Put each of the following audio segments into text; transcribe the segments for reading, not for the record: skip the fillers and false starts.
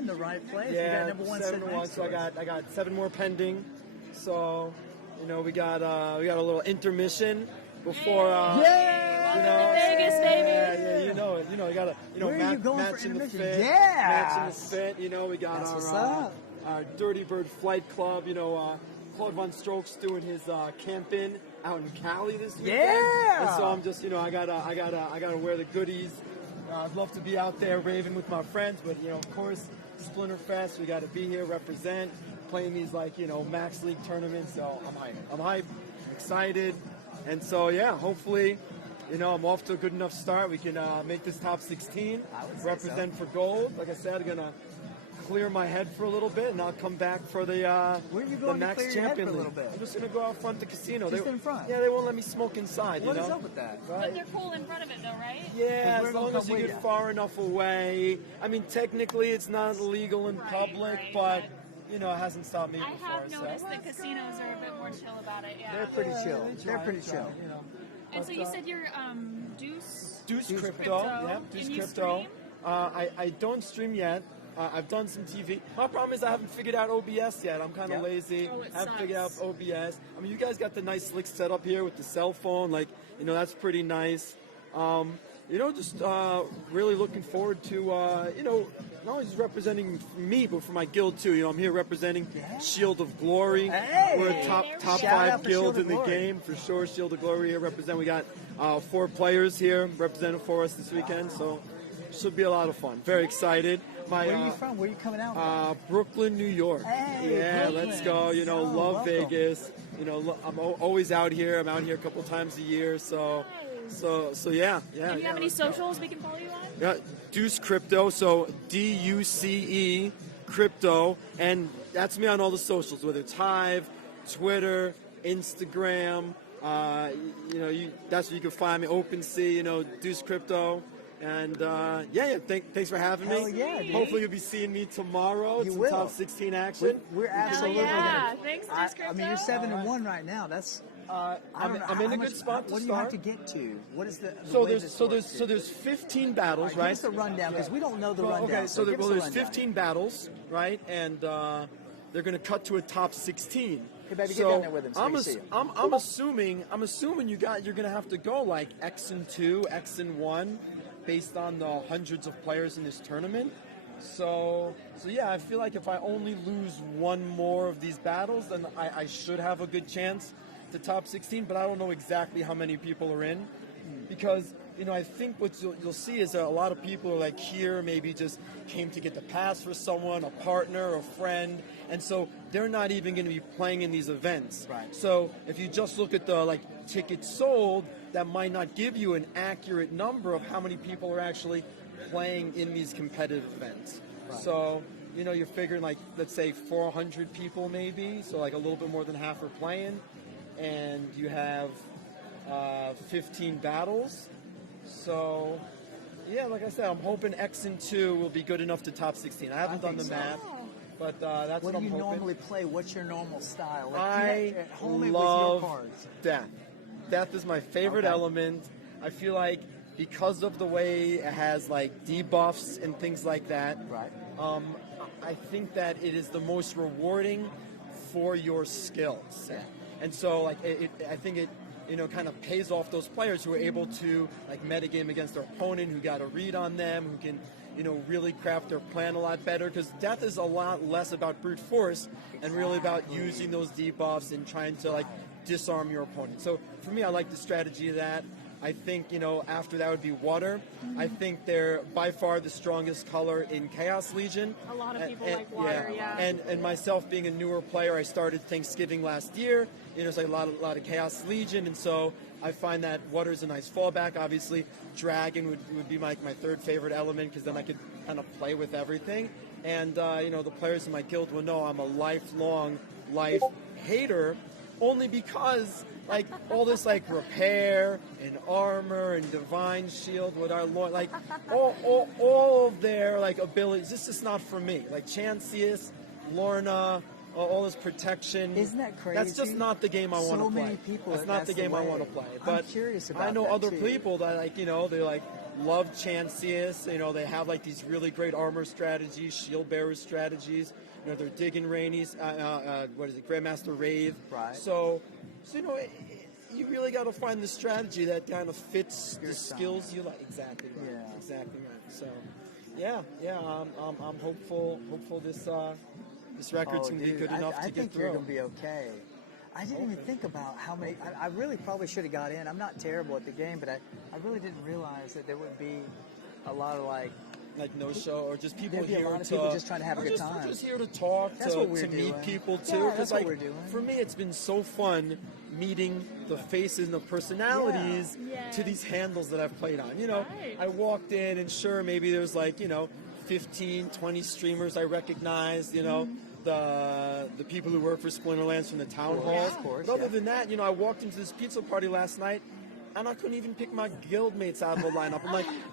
in the right place. Yeah, you got number one 7-1. So I got 7 more pending. So, you know, we got a little intermission before. Vegas, baby. Yeah, you know, you got to, Where are you going for matching the intermission? fit. Yes. Matching the fit. You know, we got That's what's our up. Dirty Bird Flight Club. You know, Claude Von Stroke's doing his camping out in Cali this weekend. Yeah. And so I'm just, you know, I gotta wear the goodies. I'd love to be out there raving with my friends, but you know, of course, Splinter Fest. We got to be here, represent, playing these like Max League tournaments. So I'm hyped, I'm excited, and so yeah, hopefully, I'm off to a good enough start. We can make this top 16, represent for gold. Like I said, I'm gonna clear my head for a little bit, and I'll come back for the Where are you going Max to clear your head Champion for a League. little bit? I'm just gonna go out front the casino. Just in front? Yeah, they won't let me smoke inside. What is up with that? But they're cool in front of it, though, right? Yeah, We're as gonna long as come you with get ya. far enough away. I mean, technically, it's not illegal in public, but it hasn't stopped me I before. have noticed that casinos are a bit more chill about it. Yeah. They're pretty chill. They're pretty chill. And so you said you're Deuce. DuceCrypto, yeah, Can you DuceCrypto. stream? I don't stream yet. I've done some TV. My problem is I haven't figured out OBS yet. I'm kind of lazy. Oh, it Haven't figured out sucks. OBS. I mean, you guys got the nice slick setup here with the cell phone. Like, that's pretty nice. Just really looking forward to, not only just representing me, but for my guild too. I'm here representing Shield of Glory. Hey! We're a top Shout out 5 for guild Shield of in the Glory. game for sure. Shield of Glory here represent. We got 4 players here representing for us this weekend, so should be a lot of fun. Very excited. Where are you from? Where are you coming out from? Brooklyn, New York. Hey, yeah, Brooklyn. let's go. Love welcome. Vegas. I'm always out here. I'm out here a couple times a year. So yeah. Do you have any socials we can follow you on? Yeah, DuceCrypto. So DUCE Crypto, and that's me on all the socials, whether it's Hive, Twitter, Instagram. That's where you can find me. OpenSea. DuceCrypto. And thanks for having Hell me. yeah, dude. Hopefully you'll be seeing me tomorrow. You Some will. top 16 action. We're absolutely yeah. gonna. Thanks, I mean, you're DuceCrypto. 7-1 right now. That's. I don't know. I'm in how a good much- spot to What do you have to get to? What is the? So way this works? there's 15 battles, Give right? us the rundown because we don't know the Well, rundown. okay, so give us the there's rundown. 15 battles, right? And they're going to cut to a top 16. Hey, baby, get so down there with him so we can see him. I'm assuming you're going to have to go like X and 2, X and 1, based on the hundreds of players in this tournament. So yeah, I feel like if I only lose one more of these battles, then I should have a good chance to top 16. But I don't know exactly how many people are in, because I think what you'll see is that a lot of people are like here, maybe just came to get the pass for someone, a partner, a friend, and so they're not even going to be playing in these events. Right. So if you just look at the tickets sold, that might not give you an accurate number of how many people are actually playing in these competitive events. Right. So you're figuring let's say 400 people maybe, so a little bit more than half are playing, and you have 15 battles. So, yeah, like I said, I'm hoping X and 2 will be good enough to top 16. I haven't done the think so. math, but that's what What I'm do you hoping. normally play? What's your normal style? I at home with your love cards. death. Death is my favorite Okay. element. I feel like because of the way it has debuffs and things like that, Right. I think that it is the most rewarding for your skills. Yeah. And so I think it kind of pays off those players who are able to metagame against their opponent, who got a read on them, who can really craft their plan a lot better, because death is a lot less about brute force and really about using those debuffs and trying to disarm your opponent. So for me, I like the strategy of that. I think, after that would be water. I think they're by far the strongest color in Chaos Legion. A lot of people like water, yeah. And myself being a newer player, I started Thanksgiving last year. It's a lot of Chaos Legion, and so I find that water's a nice fallback. Obviously, Dragon would be my third favorite element, because then I could kind of play with everything. And, the players in my guild will know I'm a lifelong life hater, only because all this repair and armor and divine shield with our Lord, all of their abilities, this is not for me. Chancius, Lorna, all this protection. Isn't that crazy? That's just not the game I want to So play. many people, That's not the that's the game I way. want to play. I'm But curious about I know that, other too. people that they're love Chancius. You know, they have like these really great armor strategies, shield bearer strategies. You know, they're digging Rainey's, Grandmaster Rave. Right. So you know, you really got to find the strategy that kind of fits Your the style. skills you like. Exactly right. Yeah. Exactly right. So, yeah. I'm hopeful this record's Oh, gonna be dude, good enough I to get think through. you're gonna be okay. I didn't even think about how many. I really probably should have got in. I'm not terrible at the game, but I really didn't realize that there would be a lot of like no show, or just people There'd be a here lot of to people just trying to have a good time. We're just here to talk, That's to what we're meet doing. people too. Yeah, 'Cause, that's like, what we're doing. For me, it's been so fun meeting the faces and the personalities Yeah. to these handles that I've played on. You know, Right. I walked in and sure, maybe there's like, you know, 15, 20 streamers I recognized, you know, the people who work for Splinterlands from the town Of course, halls. of course, But other yeah. than that, you know, I walked into this pizza party last night and I couldn't even pick my guildmates out of the lineup.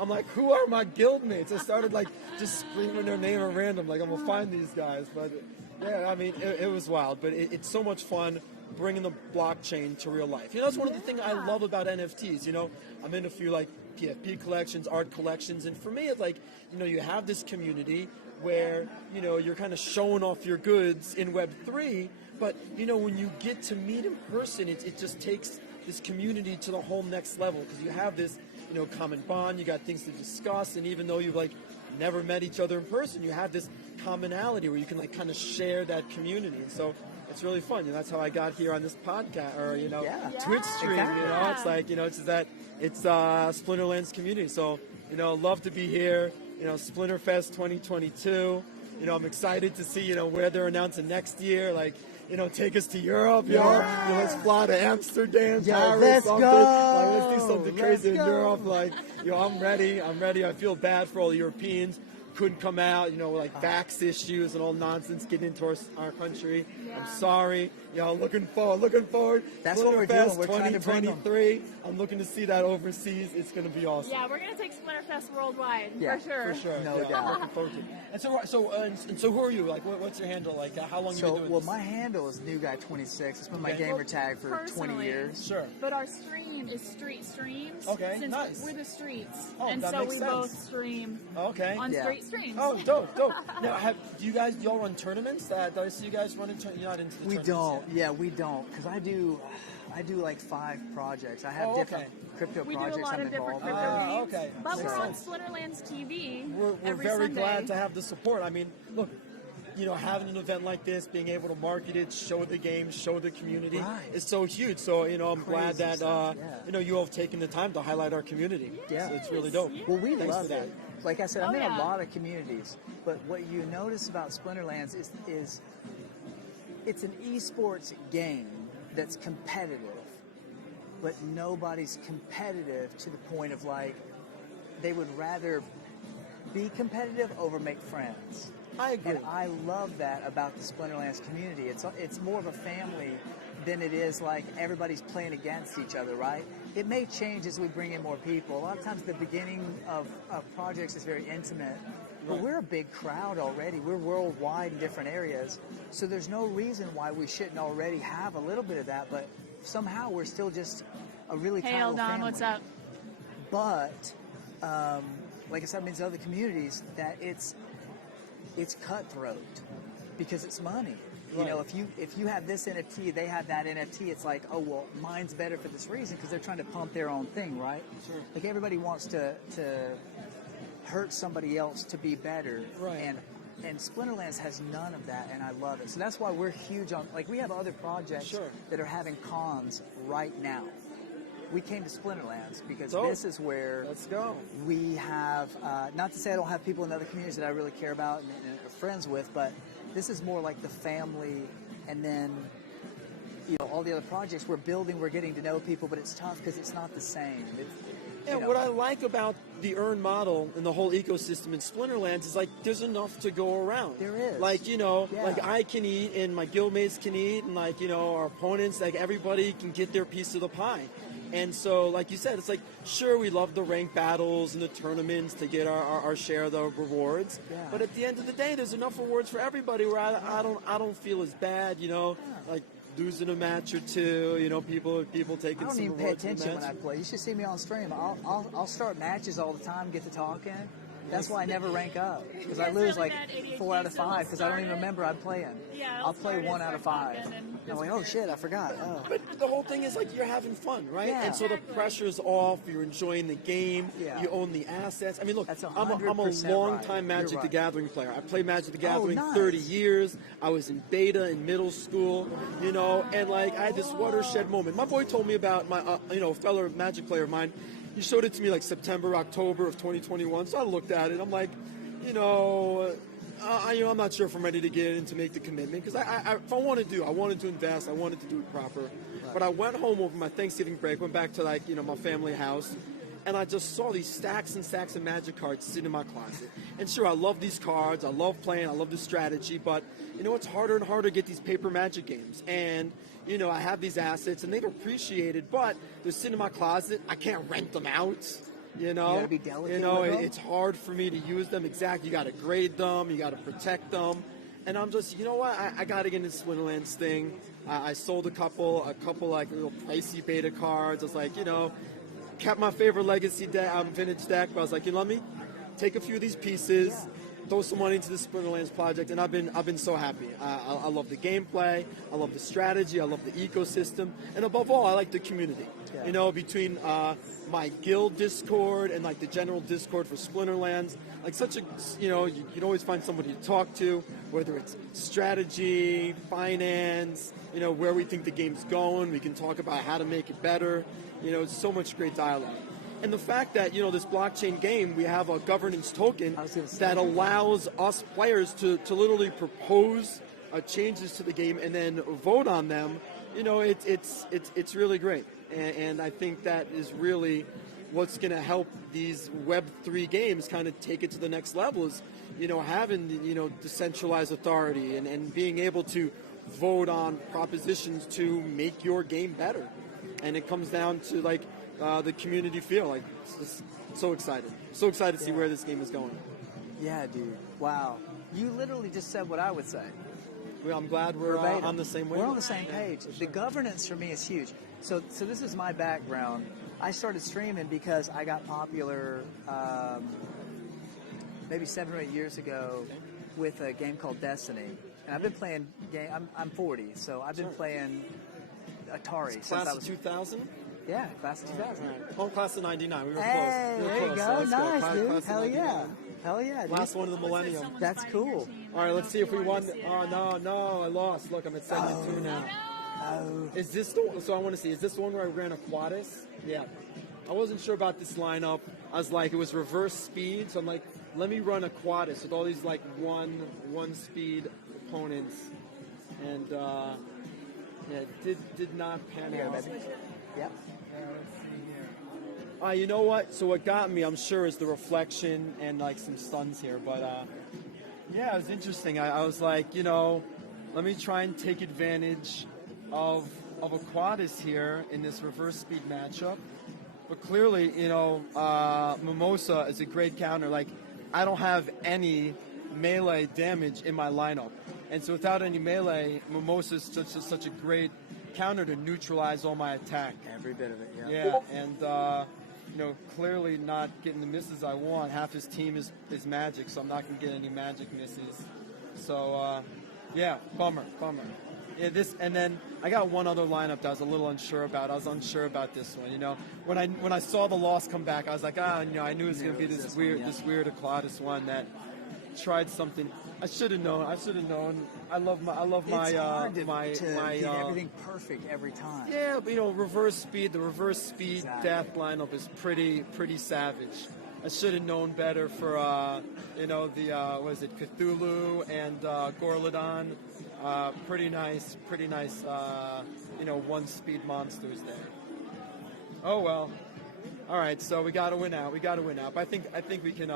I'm like, who are my guildmates? I started like just screaming their name at random, like I'm gonna find these guys. But yeah, I mean, it was wild. But it's so much fun bringing the blockchain to real life. You know, that's one of the things I love about NFTs. You know, I'm in a few like PFP collections, art collections, and for me, it's like, you know, you have this community where, you know, you're kind of showing off your goods in Web3, but, you know, when you get to meet in person, it just takes this community to the whole next level, because you have this, you know, common bond, you got things to discuss, and even though you've like never met each other in person, you have this commonality where you can like kind of share that community. And so it's really fun. You know, that's how I got here on this podcast, or, you know, Yeah. Twitch stream. Exactly. You know, it's like, you know, it's that it's Splinterlands community. So, you know, love to be here. You know, Splinterfest 2022. You know, I'm excited to see, you know, where they're announcing next year. Like, you know, take us to Europe. You know, let's fly to Amsterdam, Yo, Paris, let's something. go. Like, let's do something Let's crazy in go. Europe. Like, you know, I'm ready. I feel bad for all the Europeans. Couldn't come out, you know, like vax issues and all nonsense getting into our country. Yeah. I'm sorry. You know, looking forward. That's what we're doing. Splinterfest We're trying to bring 'em. 2023. I'm looking to see that overseas. It's going to be awesome. Yeah, we're gonna take Splinterfest worldwide Yeah, for sure. For sure. No yeah, doubt. I'm looking forward to it. And so who are you? Like, what's your handle? Like, how long you been So, doing well, this? my handle is NewGuy26. It's been my Okay. gamer tag for 20 Personally. years. Sure. But our stream is street streams. Okay, Since nice. we're the streets, Oh, and that so makes we sense. both stream Okay. on Yeah. street streams. Oh, dope. Now, do y'all run tournaments? Did I see you guys running? You're not into the We tournaments don't. yet. Yeah, we don't. Because I do like 5 projects. I have Oh, different okay. crypto We do a projects lot I'm of different involved crypto with. games, okay. but Makes we're on sense. Splinterlands TV We're every very Sunday. glad to have the support. I mean, look, you know, having an event like this, being able to market it, show the game, show the community, Right. is so huge. So, you know, I'm glad Crazy that stuff, yeah. you know, you all have taken the time to highlight our community. Yeah. So it's really dope. Yes. Well, we Thanks love for that. it. Like I said, I'm Oh, in yeah. a lot of communities, but what you notice about Splinterlands is it's an esports game that's competitive, but nobody's competitive to the point of like they would rather be competitive over make friends. I agree. And I love that about the Splinterlands community. It's more of a family than it is like everybody's playing against each other, right? It may change as we bring in more people. A lot of times the beginning of projects is very intimate, but Right. we're a big crowd already. We're worldwide in different areas. So there's no reason why we shouldn't already have a little bit of that, but somehow we're still just a really tight Hey, little Eldon, family. what's up? But like I said, in these other communities, that it's cutthroat because it's money. You know, Right. if you have this NFT, they have that NFT. It's like, oh well, mine's better for this reason because they're trying to pump their own thing, right? Sure. Like everybody wants to hurt somebody else to be better, Right. And Splinterlands has none of that, and I love it. So that's why we're huge on. Like we have other projects Sure. that are having cons right now. We came to Splinterlands because Dope. this is where Let's go. we have, not to say I don't have people in other communities that I really care about and are friends with, but this is more like the family, and then, you know, all the other projects we're building, we're getting to know people, but it's tough because it's not the same. Yeah, what I like about the earn model and the whole ecosystem in Splinterlands is like there's enough to go around. There is. Like, you know, Yeah. like I can eat and my guildmates can eat and like, you know, our opponents, like everybody can get their piece of the pie. And so, like you said, it's like, sure, we love the ranked battles and the tournaments to get our share of the rewards. Yeah. But at the end of the day, there's enough rewards for everybody where I don't feel as bad, you know, like losing a match or two. You know, people I taking don't some even pay rewards in the attention when match. I play. You should see me on stream. I'll start matches all the time, get to talking. That's why I never rank up, because I It's lose really like bad ADHD, 4 out of so we'll 5 because I don't start even it. remember I'm playing. Yeah, I'll play start it, 1 out of start 5. talking, and I'm like, oh shit, I forgot. Oh. But the whole thing is like you're having fun, right? Yeah. And so the Exactly. pressure's off. You're enjoying the game. Yeah. You own the assets. I mean, look, That's I'm a 100% long-time right. Magic You're the right. Gathering player. I played Magic the Oh, Gathering nice. 30 years. I was in beta in middle school, you know, and like I had this watershed moment. My boy told me about my, fellow Magic player of mine. He showed it to me like September, October of 2021. So I looked at it. I'm like, I'm not sure if I'm ready to get in to make the commitment, because if I wanted to, I wanted to invest, I wanted to do it proper. But I went home over my Thanksgiving break, went back to my family house, and I just saw these stacks and stacks of Magic cards sitting in my closet. And sure, I love these cards, I love playing, I love the strategy, but it's harder and harder to get these paper Magic games. And I have these assets, and they've appreciated, but they're sitting in my closet. I can't rent them out. You gotta be delicate with them. It's hard for me to use them. Exactly. You got to grade them. You got to protect them. And I'm just, I got to get into Splinterlands thing. I sold a couple like little pricey beta cards. I was like, kept my favorite legacy vintage deck. But I was like, let me take a few of these pieces, throw some money into the Splinterlands project, and I've been so happy. I love the gameplay. I love the strategy. I love the ecosystem, and above all, I like the community. Yeah. Between my guild Discord and like the general Discord for Splinterlands, like such a, you can always find somebody to talk to, whether it's strategy, finance, where we think the game's going. We can talk about how to make it better. So much great dialogue. And the fact that, this blockchain game, we have a governance token I was gonna say. that allows us players to literally propose changes to the game and then vote on them, it's really great. And I think that is really what's going to help these Web3 games kind of take it to the next level is, having, decentralized authority and being able to vote on propositions to make your game better. And it comes down to, like, the community feel. Like, it's so excited. So excited to see where this game is going. Yeah, dude. Wow. You literally just said what I would say. Well, I'm glad we're Verbatim. on the same way. We're on the same page. The governance for me is huge. So this is my background. I started streaming because I got popular maybe 7 or 8 years ago with a game called Destiny. And I've been playing game. I'm 40, so I've been playing Atari since Class I of was 2000? yeah, class of 2000. Home class of 99. We were Hey, close. We were there you close. go. Let's Nice, Class dude. of Hell 99. yeah. Hell yeah, dude. Last one of the millennium. Someone's That's fighting your cool. team. All right, let's see if we won. Oh, no, I lost. Look, I'm at 7-2 now. Oh. Is this the, so I want to see, is this the one where I ran a Quadus? Yeah. I wasn't sure about this lineup. I was like, it was reverse speed, so I'm like, let me run a Quadus with all these like one speed opponents. And it did not pan Here, out. baby. Yep. You know what? So what got me, I'm sure, is the reflection and like some stuns here. But yeah, it was interesting. I was like, let me try and take advantage of a Quadus here in this reverse speed matchup. But clearly, Mimosa is a great counter. Like, I don't have any melee damage in my lineup. And so without any melee, Mimosa is such a great counter to neutralize all my attack. Every bit of it, yeah. Yeah, and clearly not getting the misses I want. Half his team is Magic, so I'm not going to get any Magic misses. So, yeah, bummer. Yeah, and then I got one other lineup that I was a little unsure about. I was unsure about this one. When I saw the loss come back, I was like, I knew it was going to be this weird Aquatis one that tried something. I should have known. I love my It's hard to my get everything perfect every time. yeah, but reverse speed. The reverse speed Exactly. death lineup is pretty savage. I should have known better for what is it, Cthulhu and Gorladon. Pretty nice one speed monsters there. Oh well. All right, so we got to win out. But I think we can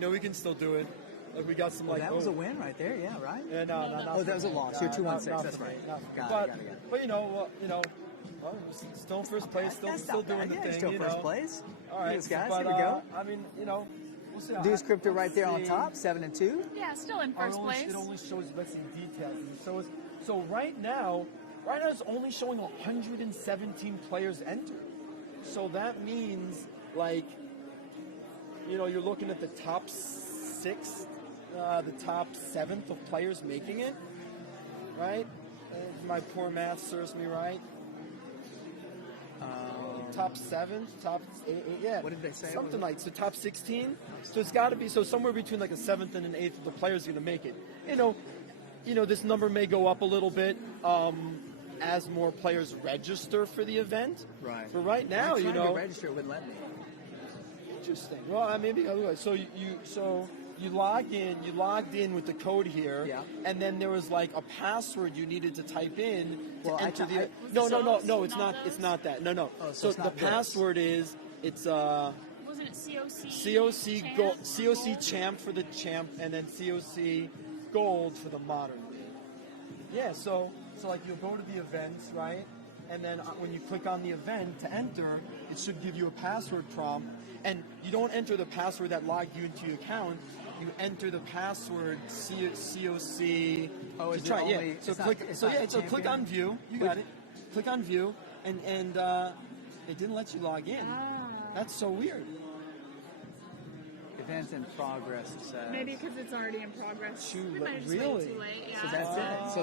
we can still do it. Like we got some That was a win right there, yeah, right? Yeah, no, Oh, that was a loss. You're 2-1-6. That's right. Got it. But still in first place, still doing the yeah, thing. still first place. All right, Yes, guys, but, here we go. I mean, we'll see. DuceCrypto right there on Let's top, see. 7-2. Yeah, still in Oh, first place. It only shows, let's see, details. So right now, Right now, it's only showing 117 players entered. So that means, like, you know, you're looking at the top 6, the top 7th of players making it, right? If my poor math serves me right. Top 7th, top 8, yeah. What did they say? Something like, so top 16. So it's got to be, so somewhere between like a 7th and an 8th of the players are going to make it. You know, this number may go up a little bit as more players register for the event. Right. But right now, I tried you know, to register, it wouldn't let me. interesting. Well, maybe otherwise. So you logged in with the code here, Yeah. and then there was like a password you needed to type in to Well, enter the. Was No, it no, no, those? no. It's Not not. those? It's not that. No, no. Oh, so So it's the not this. password is it's Wasn't it COC? COC champ gold, or COC gold? champ for the champ, and then COC gold for the modern league. Yeah. So like you'll go to the events, right? And then when you click on the event to enter, it should give you a password prompt. And you don't enter the password that logged you into your account. You enter the password COC. Oh, is to try. it Yeah. only- So it's not- click. it's So not yeah. So click champion? on view. You got it. Click on view, and it didn't let you log in. Ah. That's so weird. Event in progress, it says. Maybe because it's already in progress. Shoot, We might have just really? waited too late. Yeah. So that's it. So